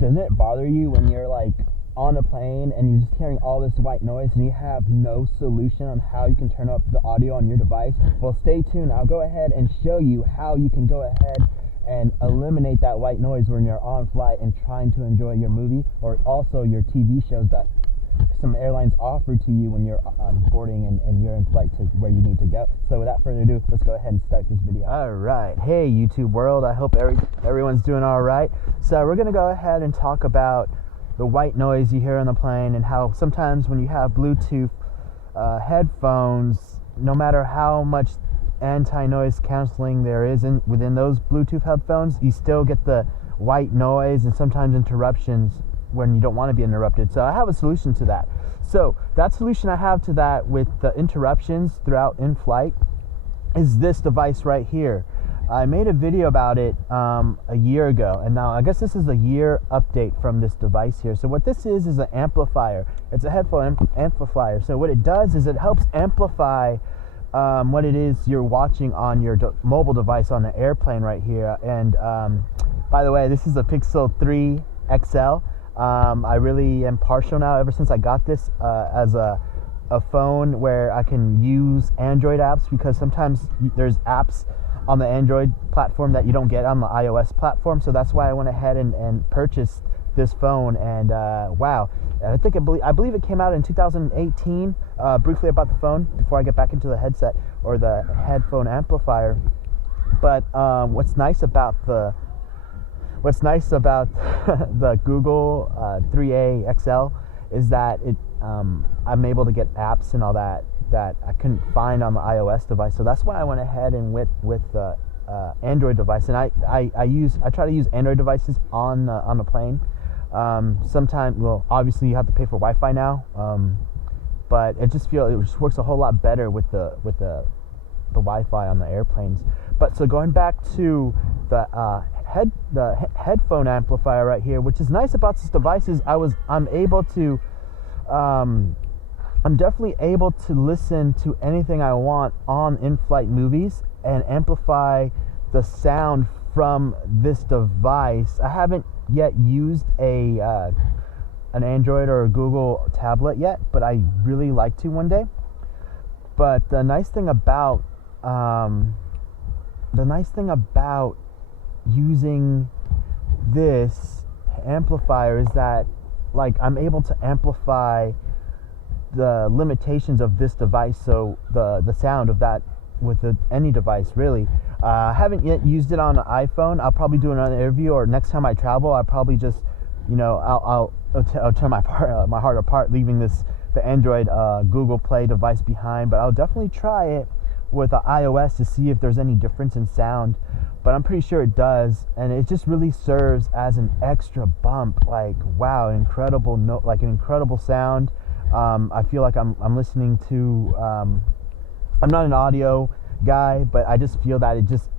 doesn't it bother you when you're like on a plane and you're just hearing all this white noise and you have no solution on how you can turn up the audio on your device? Well, stay tuned. I'll go ahead and show you how you can go ahead and eliminate that white noise when you're on flight and trying to enjoy your movie, or also your TV shows that some airlines offer to you when you're boarding and you're in flight to where you need to go. So without further ado, let's go ahead and start this video. All right. Hey, YouTube world. I hope everyone's doing all right. So we're going to go ahead and talk about the white noise you hear on the plane and how sometimes when you have Bluetooth headphones, no matter how much anti-noise canceling there is within those Bluetooth headphones, you still get the white noise and sometimes interruptions when you don't want to be interrupted. So I have a solution to that. So that solution I have to that with the interruptions throughout in flight is this device right here. I made a video about it a year ago, and now I guess this is a year update from this device here. So what this is an amplifier. It's a headphone amplifier. So what it does is it helps amplify what it is you're watching on your mobile device on the airplane right here. And by the way, this is a Pixel 3 XL. I really am partial now ever since I got this as a phone where I can use Android apps, because sometimes there's apps on the Android platform that you don't get on the iOS platform. So that's why I went ahead and purchased this phone. And wow, I believe it came out in 2018. Briefly about the phone before I get back into the headset or the headphone amplifier. But what's nice about the Google 3A XL is that I'm able to get apps and all that I couldn't find on the iOS device. So that's why I went ahead and with the Android device. And I try to use Android devices on the plane. Sometimes, well, obviously you have to pay for Wi-Fi now, but it just works a whole lot better with the Wi-Fi on the airplanes. But so going back to the headphone amplifier right here, which is nice about this device is I'm definitely able to listen to anything I want on in-flight movies and amplify the sound from this device. I haven't yet used an Android or a Google tablet yet, but I really like to one day. But the nice thing about using this amplifier is that, like, I'm able to amplify the limitations of this device, so the sound of that with any device really. I haven't yet used it on an iPhone. I'll probably do another interview, or next time I travel I'll probably just, I'll tear my heart apart leaving the Android Google Play device behind. But I'll definitely try it with the iOS to see if there's any difference in sound. But I'm pretty sure it does, and it just really serves as an extra bump. Like, wow, an incredible sound. I feel like I'm listening to. I'm not an audio guy, but I just feel that it just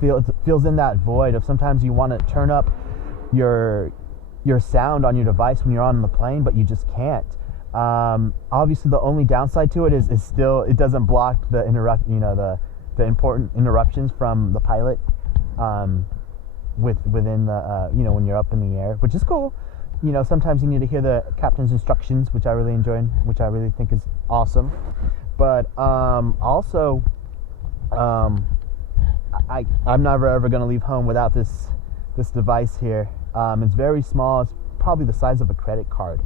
fills in that void of sometimes you want to turn up your sound on your device when you're on the plane, but you just can't. Obviously, the only downside to it is still it doesn't block the the important interruptions from the pilot within the when you're up in the air, which is cool. Sometimes you need to hear the captain's instructions, which I really enjoy, which I really think is awesome. But also, I'm never ever going to leave home without this device here. It's very small. It's probably the size of a credit card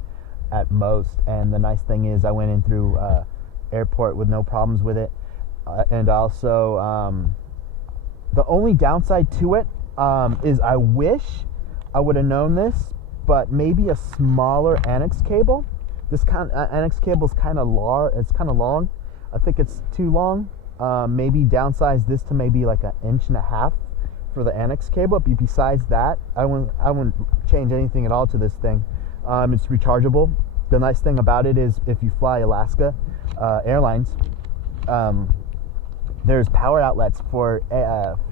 at most. And the nice thing is I went in through airport with no problems with it. And also, the only downside to it is I wish I would have known this, but maybe a smaller annex cable. This annex cable is kind of long. I think it's too long. Maybe downsize this to maybe like 1.5 inches for the annex cable. But besides that, I wouldn't change anything at all to this thing. It's rechargeable. The nice thing about it is if you fly Alaska Airlines, there's power outlets for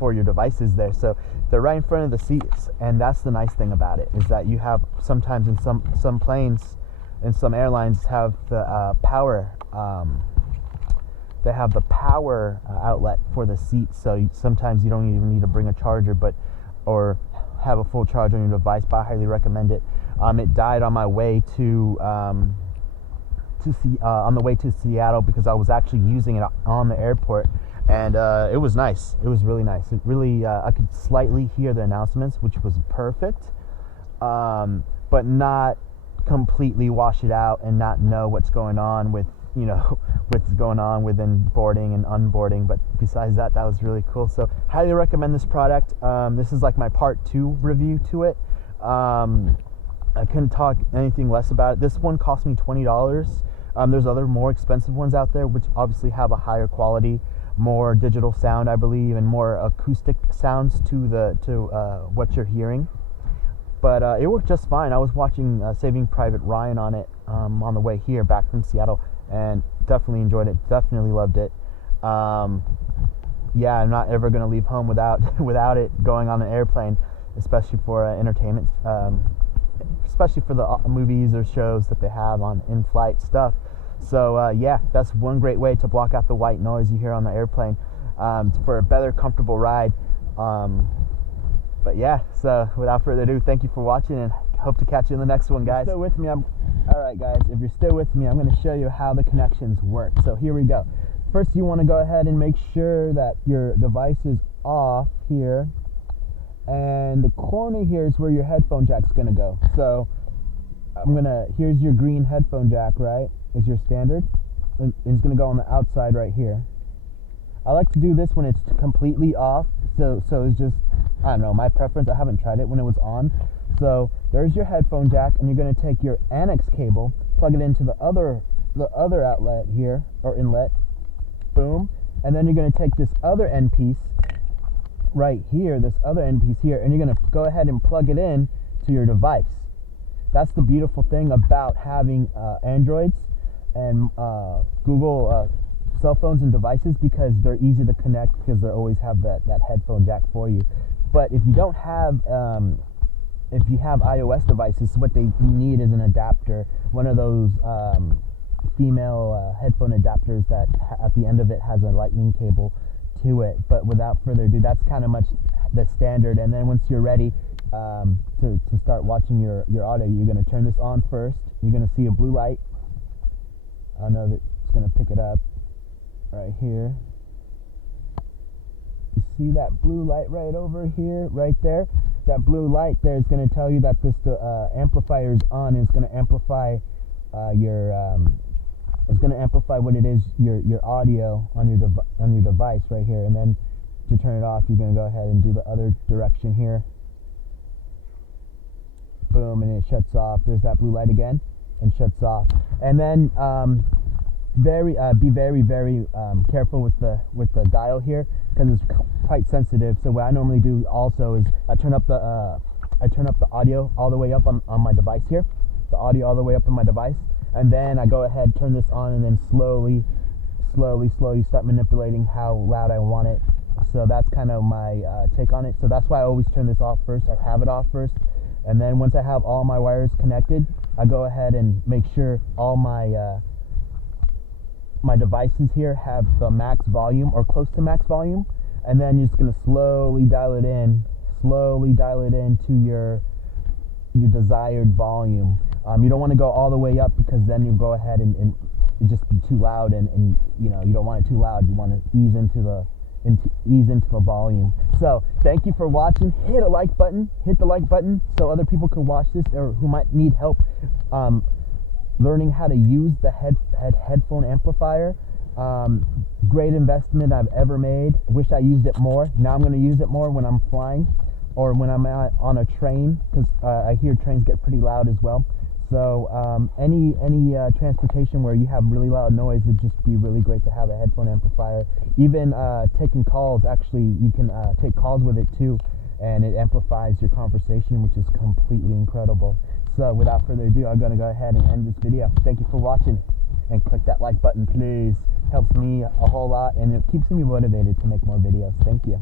your devices there. So they're right in front of the seats, and that's the nice thing about it, is that you have sometimes in some planes and some airlines have the power. They have the power outlet for the seats, so sometimes you don't even need to bring a charger, or have a full charge on your device, but I highly recommend it. It died on my way on the way to Seattle because I was actually using it on the airport, and it was nice. It was really nice. It really I could slightly hear the announcements, which was perfect, but not completely wash it out and not know what's going on with what's going on within boarding and unboarding. But besides that was really cool. So highly recommend this product. This is like my part 2 review to it. I couldn't talk anything less about it. This one cost me $20. There's other more expensive ones out there which obviously have a higher quality, more digital sound, I believe, and more acoustic sounds to what you're hearing. But it worked just fine. I was watching Saving Private Ryan on it on the way here back from Seattle, and definitely enjoyed it. Definitely loved it. Yeah, I'm not ever going to leave home without it going on an airplane, especially for entertainment, especially for the movies or shows that they have on in-flight stuff. So yeah, that's one great way to block out the white noise you hear on the airplane for a better, comfortable ride. But yeah, so without further ado, thank you for watching, and hope to catch you in the next one, guys. Still with me? Alright guys, if you're still with me, I'm going to show you how the connections work. So here we go. First, you want to go ahead and make sure that your device is off here, and the corner here is where your headphone jack's going to go. So here's your green headphone jack, right? Is your standard, and it's going to go on the outside right here. I like to do this when it's completely off, so it's just, I don't know, my preference. I haven't tried it when it was on. So there's your headphone jack, and you're going to take your annex cable, plug it into the other outlet here, or inlet, boom, and then you're going to take this other end piece right here, this other end piece here, and you're going to go ahead and plug it in to your device. That's the beautiful thing about having Androids and Google cell phones and devices, because they're easy to connect, because they always have that headphone jack for you. But if you don't have if you have iOS devices, what you need is an adapter, one of those female headphone adapters that at the end of it has a lightning cable to it. But without further ado, that's kind of much the standard. And then once you're ready to start watching your audio, you're going to turn this on first. You're going to see a blue light. I know that it's going to pick it up right here. You see that blue light right over here, right there? That blue light there is going to tell you that this amplifier is on. It's going to amplify it's going to amplify what it is, your audio on your device right here. And then to turn it off, you're going to go ahead and do the other direction here. Boom, and it shuts off. There's that blue light again, and shuts off. And then be very careful with the dial here, because it's quite sensitive. So what I normally do also is I turn up the audio all the way up on my device here, the audio all the way up on my device, and then I go ahead, turn this on, and then slowly start manipulating how loud I want it. So that's kind of my take on it. So that's why I always turn this off first, or have it off first. And then once I have all my wires connected, I go ahead and make sure all my my devices here have the max volume or close to max volume, and then you're just going to slowly dial it in to your desired volume. You don't want to go all the way up, because then you go ahead and it just be too loud, and you don't want it too loud. You want to ease into the volume. So thank you for watching. Hit the like button so other people can watch this, or who might need help learning how to use the headphone amplifier. Great investment I've ever made. Wish I used it more. Now I'm going to use it more when I'm flying, or when I'm on a train, because I hear trains get pretty loud as well. So any transportation where you have really loud noise, would just be really great to have a headphone amplifier. Even taking calls, actually, you can take calls with it too, and it amplifies your conversation, which is completely incredible. So without further ado, I'm going to go ahead and end this video. Thank you for watching, and click that like button, please. Helps me a whole lot, and it keeps me motivated to make more videos. Thank you.